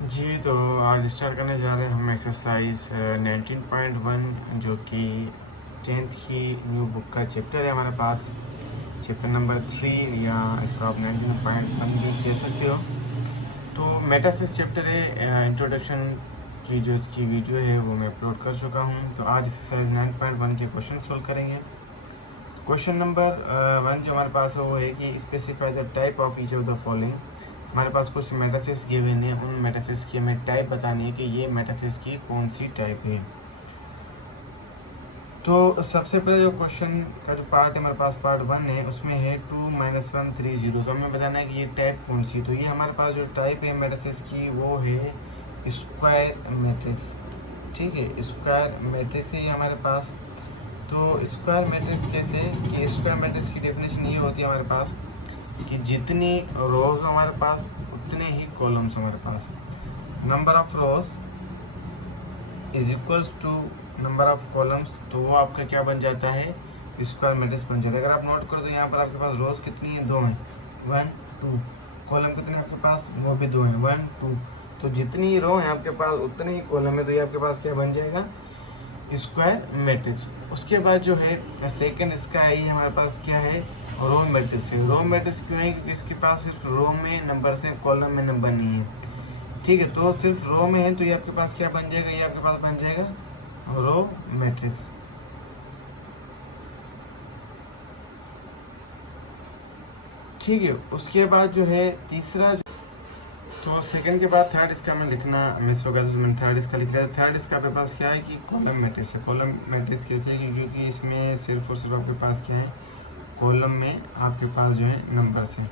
जी, तो आज स्टार्ट करने जा रहे हैं हम एक्सरसाइज 19.1 जो कि 10th की न्यू बुक का चैप्टर है हमारे पास, चैप्टर नंबर 3 या इसको आप 19.1 भी कह सकते हो। तो मेटासिस चैप्टर है, इंट्रोडक्शन की जो इसकी वीडियो है वो मैं अपलोड कर चुका हूँ। तो आज एक्सरसाइज 9.1 के क्वेश्चन सोल्व करेंगे। क्वेश्चन नंबर 1 जो हमारे पास है वो है कि specify the type of each of the following. हमारे पास कुछ मेटासिस गिवन है, उन मेटासिस की हमें टाइप बतानी है कि ये मेटासिस की कौन सी टाइप है। तो सबसे पहले जो क्वेश्चन का जो पार्ट है हमारे पास पार्ट 1 है, उसमें है 2 - 1 3 0। तो हमें बताना है कि ये टाइप कौन सी। तो ये हमारे पास जो टाइप है मेटासिस की वो है स्क्वायर मैट्रिक्स। ठीक है, स्क्वायर मैट्रिक्स है ये हमारे पास। तो स्क्वायर मैट्रिक्स कैसे, कि स्क्वायर मैट्रिक्स की डेफिनेशन ये होती है हमारे पास कि जितनी रोज हमारे पास उतने ही कॉलम्स हमारे पास। Number of rows is equals to number of columns, तो वो आपका क्या बन जाता है, स्क्वायर मैट्रिक्स बन जाता है। अगर आप नोट करो तो यहाँ पर आपके पास रोज कितनी है, 2 हैं, 1 2। कॉलम कितने आपके पास, वो भी 2 हैं, 1 2। तो जितनी रो है आपके पास उतने ही कॉलम है, तो ये आपके पास क्या बन जाएगा, स्क्वायर मैट्रिक्स। उसके बाद जो है सेकंड इसका है, ये हमारे पास क्या है, रो मैट्रिक्स है। रो मैट्रिक्स क्यों है, क्योंकि इसके पास सिर्फ रो में नंबर से, कॉलम में नंबर नहीं है। ठीक है, तो सिर्फ रो में है, तो ये आपके पास क्या बन जाएगा, ये आपके पास बन जाएगा रो मैट्रिक्स। ठीक है, उसके बाद जो है तीसरा तो सेकंड के बाद थर्ड इसका मैं लिखना मिस हो गया, तो मैंने थर्ड इसका लिख लिया। थर्ड इसका आपके पास क्या है कि कॉलम मैट्रिक्स है। कॉलम मैट्रिक्स कैसे है, क्योंकि इसमें सिर्फ और सिर्फ आपके पास क्या है, कॉलम में आपके पास जो है नंबर्स हैं,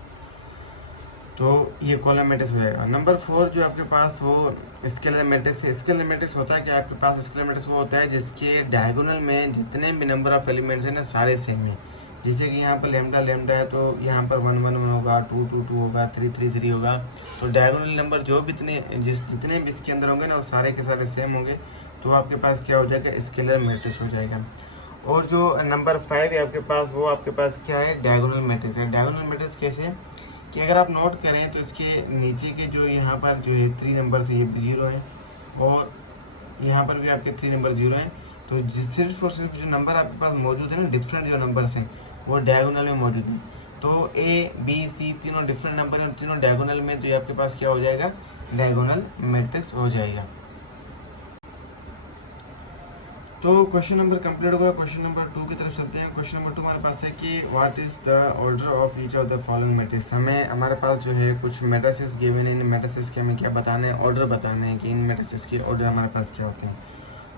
तो ये कॉलम मैट्रिक्स हो जाएगा। नंबर 4 जो आपके पास वो स्केलर मैट्रिक्स है। स्केलर मैट्रिक्स होता है कि आपके पास स्केलर मैट्रिक्स वो होता है जिसके डायगोनल में जितने भी नंबर ऑफ एलिमेंट्स हैं ना, सारे सेम है। जैसे कि यहाँ पर लेमडा लेमडा है, तो यहाँ पर 1 1 1 होगा, 2 2 2 होगा, 3 3 3 होगा। तो डायगोनल नंबर जो भी जितने भी इसके अंदर होंगे ना, वो सारे के सारे सेम होंगे। तो आपके पास क्या हो जाएगा, स्केलर मैट्रिक्स हो जाएगा। और जो नंबर 5 है आपके पास, वो आपके पास क्या है, डायगोनल मैट्रिक्स है। डायगोनल मैट्रिक्स कैसे, कि अगर आप नोट करें तो इसके नीचे के जो यहाँ पर जो है 3 नंबर से ये भी 0 है, और यहाँ पर भी आपके 3 नंबर 0 हैं। तो सिर्फ और सिर्फ जो नंबर आपके पास मौजूद है ना, डिफरेंट जो नंबर्स हैं, वो डायगोनल में मौजूद हैं। तो ए बी सी तीनों डिफरेंट नंबर हैं, तीनों डायगोनल में, तो ये आपके पास क्या हो जाएगा, डायगोनल मैट्रिक्स हो जाएगा। तो क्वेश्चन नंबर कंप्लीट होगा। क्वेश्चन नंबर 2 की तरफ चलते हैं। क्वेश्चन नंबर 2 हमारे पास है कि what is the order of each of the following matrix. हमारे पास जो है कुछ मैट्रिसेस गिवन है, इन मैट्रिसेस के हमें क्या बताना है, ऑर्डर बताना है कि इन मैट्रिसेस के ऑर्डर हमारे पास क्या होते हैं।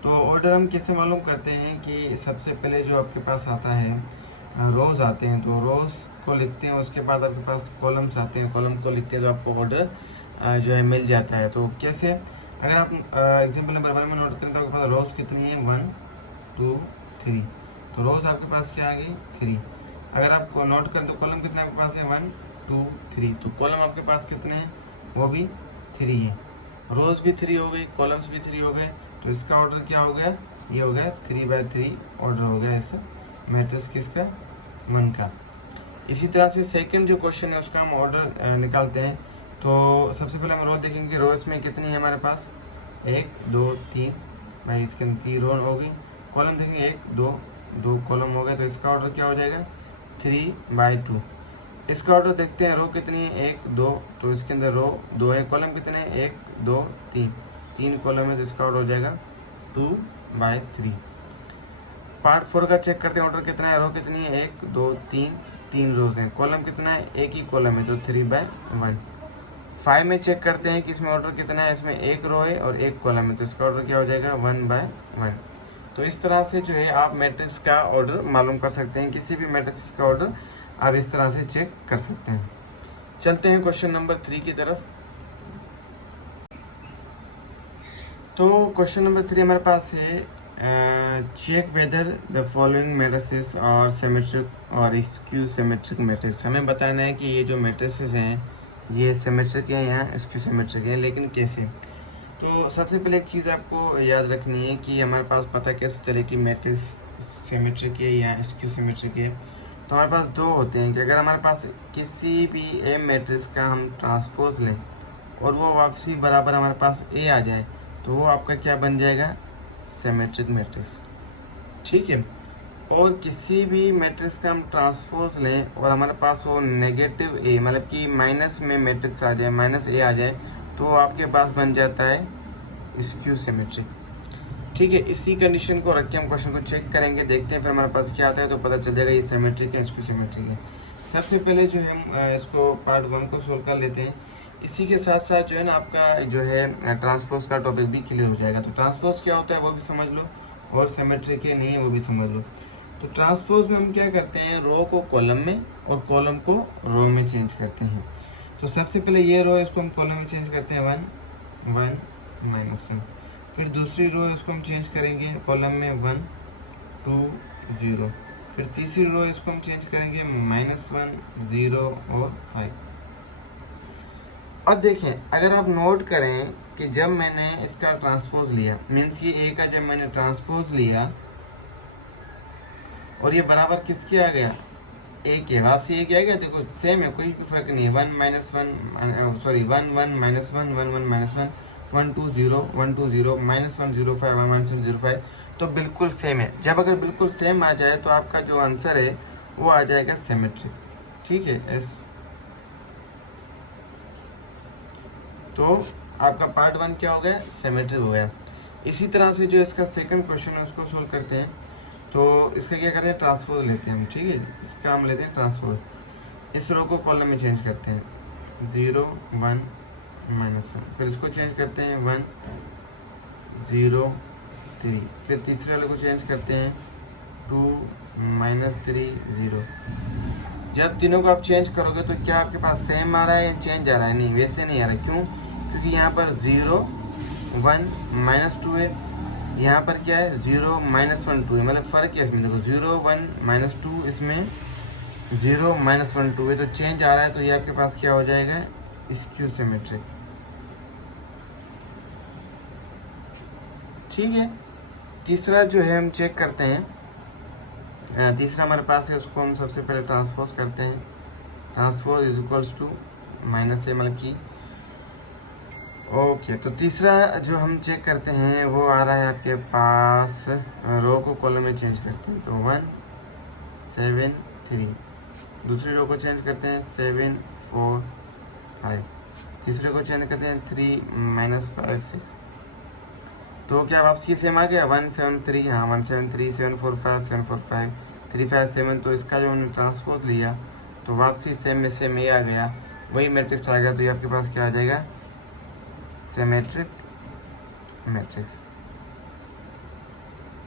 तो ऑर्डर हम कैसे मालूम करते हैं, कि सबसे पहले जो आपके पास आता है, रोज़ आते हैं, तो रोज़ को लिखते हैं। उसके बाद आपके पास कॉलम्स आते हैं, कॉलम को लिखते हैं, तो आपको ऑर्डर जो है मिल जाता है। तो कैसे, अगर आप एग्जाम्पल नंबर 1 में नोट करें तो आपके पास रोज़ कितनी है, 1 2 3। तो रोज़ आपके पास क्या आ गई, 3। अगर आप नोट करें तो कॉलम कितने आपके पास है, 1 2 3। तो कॉलम आपके पास कितने हैं, वो भी 3 है। रोज़ भी 3 हो गई, कॉलम्स भी 3 हो गए। तो इसका ऑर्डर क्या हो गया, ये हो गया 3/3 ऑर्डर हो गया ऐसा मैट्रिक्स किसका, 1 का। इसी तरह से सेकंड जो क्वेश्चन है उसका हम ऑर्डर निकालते हैं। तो सबसे पहले हम रोज देखेंगे, रोज में कितनी है हमारे पास, 1 2 3, भाई इसके अंदर 3 रो होगी। कॉलम देखेंगे 1 2 2 कॉलम हो गए, तो इसका ऑर्डर क्या हो जाएगा, 3/2। इसका ऑर्डर देखते हैं, रो कितनी है, 1 2, तो इसके अंदर रो 2 है। कॉलम कितने हैं, 1 2 3, 3 कॉलम है, तो इसका ऑर्डर हो जाएगा 2/3। पार्ट 4 का चेक करते हैं, ऑर्डर कितना है, रो कितनी है, 1 2 3, 3 रोज हैं। कॉलम कितना है, एक ही कॉलम है, तो 3/1। 5 में चेक करते हैं कि इसमें ऑर्डर कितना है, इसमें 1 रो है और 1 कॉलम है, तो इसका ऑर्डर क्या हो जाएगा, 1/1। तो इस तरह से जो है आप मैट्रिक्स का ऑर्डर मालूम कर सकते हैं। किसी भी मैट्रिक्स का ऑर्डर आप इस तरह से चेक कर सकते हैं। चलते हैं क्वेश्चन नंबर 3 की तरफ। तो क्वेश्चन नंबर 3 हमारे पास है, check whether the following matrices और सिमेट्रिक और स्क्यू सिमेट्रिक मैट्रिक्स। हमें बताना है कि ये जो मैट्रिसेस हैं ये सिमेट्रिक हैं या स्क्यू सिमेट्रिक हैं, लेकिन कैसे। तो सबसे पहले एक चीज़ आपको याद रखनी है कि हमारे पास पता कैसे चले कि मैट्रिक्स सिमेट्रिक है या स्क्यू सिमेट्रिक है। तो हमारे पास दो होते हैं कि अगर हमारे पास किसी भी ए मैट्रिक्स का हम ट्रांसपोज लें और वो वापसी बराबर हमारे पास ए आ जाए तो वो आपका क्या बन जाएगा, सिमेट्रिक मैट्रिक्स। ठीक है। और किसी भी मैट्रिक्स का हम ट्रांसपोज लें और हमारे पास वो नेगेटिव ए मतलब कि माइनस में मैट्रिक्स आ जाए, माइनस ए आ जाए, तो आपके पास बन जाता है स्क्यू सिमेट्रिक। ठीक है। इसी कंडीशन को रख के हम क्वेश्चन को चेक करेंगे, देखते हैं फिर हमारे पास क्या आता है, तो पता चल जाएगा ये सिमेट्रिक है, स्क्यू सिमेट्रिक है। सबसे पहले जो है हम इसको पार्ट 1 को सोल्व कर लेते हैं। इसी के साथ साथ जो है ना आपका जो है ट्रांसपोज का टॉपिक भी क्लियर हो जाएगा। तो ट्रांसपोज क्या होता है वो भी समझ लो, और सिमेट्रिक है नहीं है वो भी समझ लो। तो ट्रांसपोज में हम क्या करते हैं, रो को कॉलम में और कॉलम को रो में चेंज करते हैं। तो सबसे पहले ये रो इसको हम कॉलम में चेंज करते हैं 1 1 -1। फिर दूसरी रो इसको हम चेंज करेंगे कॉलम में 1 2 0। फिर तीसरी रो इसको हम चेंज करेंगे -1 0 और 5। अब देखें, अगर आप नोट करें कि जब मैंने इसका ट्रांसपोज लिया, मीन्स ये ए का जब मैंने ट्रांसपोज लिया और ये बराबर किसके आ गया, ए के, वापसी ए के आ गया, देखो सेम है, कोई भी फर्क नहीं है। 1 -1 सॉरी 1 1 -1 1 1 -1 1 2 0 1 2 0 -1 0 5 1 1 0 5, तो बिल्कुल सेम है। जब अगर बिल्कुल सेम आ जाए तो आपका जो आंसर है वो आ जाएगा सिमेट्रिक। ठीक है। एस तो आपका पार्ट 1 क्या हो गया, सिमेट्रिक हो गया। इसी तरह से जो इसका सेकंड क्वेश्चन है उसको सोल्व करते हैं। तो इसका क्या करते हैं, ट्रांसपोज लेते हैं हम। ठीक है, इसका हम लेते हैं ट्रांसपोज। इस रो को कॉलम में चेंज करते हैं 0 1 -1। फिर इसको चेंज करते हैं 1 0 3। फिर तीसरे वाले को चेंज करते हैं 2 -3 0। जब तीनों को आप चेंज करोगे तो क्या आपके पास सेम आ रहा है या चेंज आ रहा है, नहीं वैसे नहीं आ रहा। क्यों, क्योंकि यहाँ पर 0 1 -2 है, यहाँ पर क्या है 0 -1 2 है, मतलब फ़र्क है इसमें। देखो 0 1 -2, इसमें 0 -1 2 है, तो चेंज आ रहा है, तो ये आपके पास क्या हो जाएगा, स्क्यू सिमेट्रिक। ठीक है। तीसरा जो है हम चेक करते हैं, तीसरा हमारे पास है, उसको हम सबसे पहले ट्रांसपोज करते हैं। Transpose is equals to minus A, मतलब कि ओके। तो तीसरा जो हम चेक करते हैं वो आ रहा है आपके पास, रो को कॉलम में चेंज करते हैं तो 1 7 3। दूसरी रो को चेंज करते हैं 7 4 5। तीसरे को चेंज करते हैं 3 -5 6। तो क्या वापसी सेम आ गया 1 7 3, हाँ 1 7 3 7 4 5 7 4 5 3 5 7। तो इसका जो हमने ट्रांसपोज लिया तो वापसी सेम में सेम ये आ गया, वही मैट्रिक्स आ गया, तो ये आपके पास क्या आ जाएगा, सिमेट्रिक मैट्रिक्स।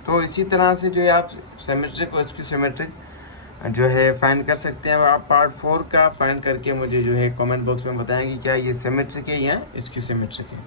तो इसी तरह से जो है आप सिमेट्रिक और स्क्यू सिमेट्रिक जो है फाइंड कर सकते हैं। आप पार्ट 4 का फाइंड करके मुझे जो है कमेंट बॉक्स में बताएं कि क्या ये सिमेट्रिक है या स्क्यू सिमेट्रिक है।